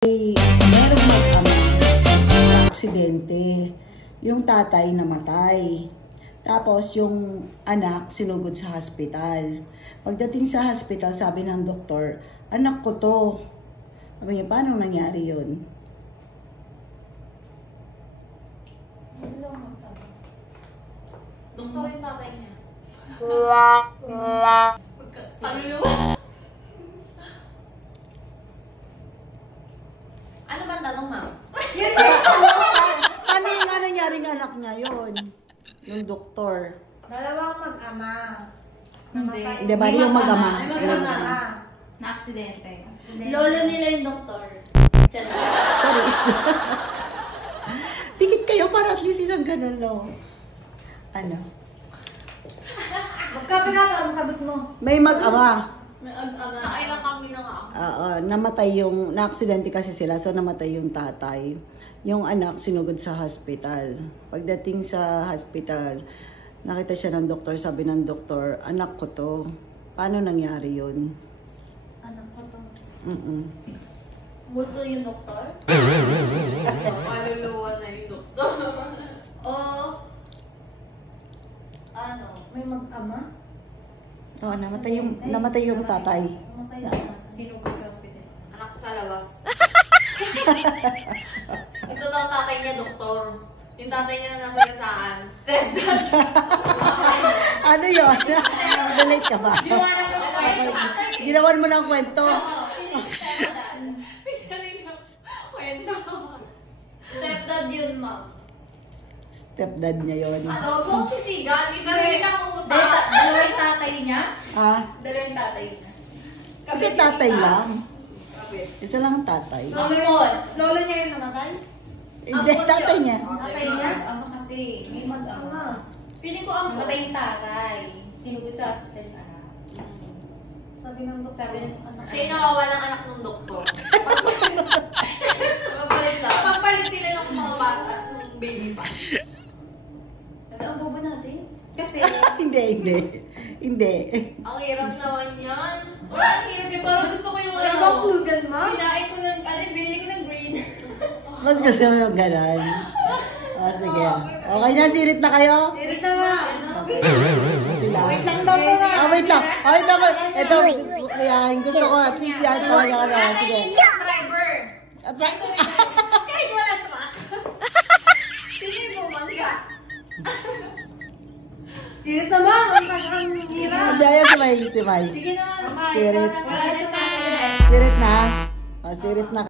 Merong mag-ama na aksidente. Yung tatay namatay. Tapos yung anak sinugod sa hospital. Pagdating sa hospital, sabi ng doktor, anak ko to. Sabi niya, paano nangyari yun? Doktor yung tatay niya. Panulo? Ano ba ang tanong, ma'am? Paano yung nga nangyaring anak niya yun? Yung doktor. Dalawang mag-ama. Hindi. Hindi ba yung mag-ama? May Yung mag-ama. Na aksidente. Lolo nila yung doktor. Charis. Tingin kayo para at least isang ganun lang. Ano? Magkapira, sagot mo. May mag-ama. May mag-ama. Nakailang kami na nga ako. Namatay yung, na-aksidente kasi sila, so namatay yung tatay. Yung anak, sinugod sa hospital. Pagdating sa hospital, nakita siya ng doktor, sabi ng doktor, anak ko to. Paano nangyari yun? Anak ko to. Multo yung doktor? Maluluwa na yung doktor. O, ano? May mag-ama? Oo, namatay yung tatay. Namatay na. Sino ba sa hospital? Anak ko sa labas. Ito daw ang tatay niya, doktor. Yung tatay niya na nasa gasaan. Stepdad. Ano yun? Relate ka ba? Ginawa na ng kwento. Ginawan mo ng kwento. Stepdad. May sarili ng kwento. Stepdad yun, ma'am. Stepdad niya yun. Ano? Kung sisigan, may sarili ng utak. Dalawa yung tatay niya? Ah? Dalawa yung tatay niya. Kasi tatay lang. Kapit. Isa lang ang tatay. Lolo niya yung namatay? Hindi, tatay niya. Tatay niya? Ama kasi. May mag-ama. Piling ko ang matay yung tatay. Sinugod sa hospital na. Sabi ng doktor. Sabi ng anak. Siya yung nawawa ng anak ng doktor. Magpalit lang. Magpalit sila ng mga bata. Ng baby pa. Ano ang bobo natin? Kasi, Hindi. ang hirap naman yan. Wala, ang hirap yun. Parang gusto ko yung Ano ba pulugan mo? Kinain ko ng, binili ko ng green. Mas gusto mo yung ganon. Sige. Okay na, sirit na kayo? Sirit na ba? Sila. Wait lang daw po na. Wait lang. Ito, kaya gusto ko at least yan. Sige. Driver. At Kahit wala truck. Sige mo, mangga. Sirit na ba? Ang hirap. Hindi, ayan si May. Sige na. Sirit. Wala na tayo. Sirit na. Sirit na.